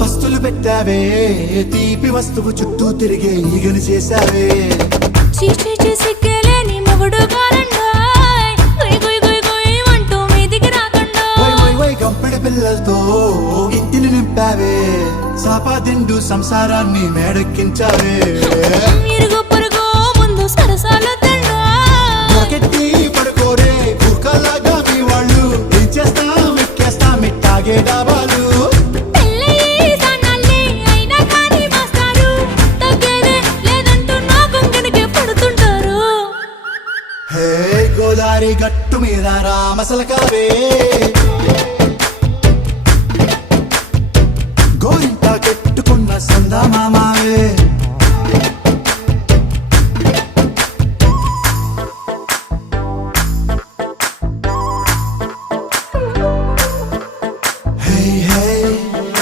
పస్తులు పెట్టావే తీపి వస్తువు చుట్టూ తిరిగే ఈగని చేసావే సిగ్గలేని మొగుడు అంటూ మీదికి రాకుండా గంపెడి పిల్లలతో ఇంటిని నింపావే సాపాదిండు సంసారాన్ని మేడెక్కించావే ఇరుగు పొరుగు ముందు సరసాల కెట్టి పడుకోరే కుక్కలాగా మీ వాళ్ళు ఏం చేస్తాం ఎక్కేస్తాం ఇట్టాగే డాబాలు గోదారి గట్టు మీద రామసలకావే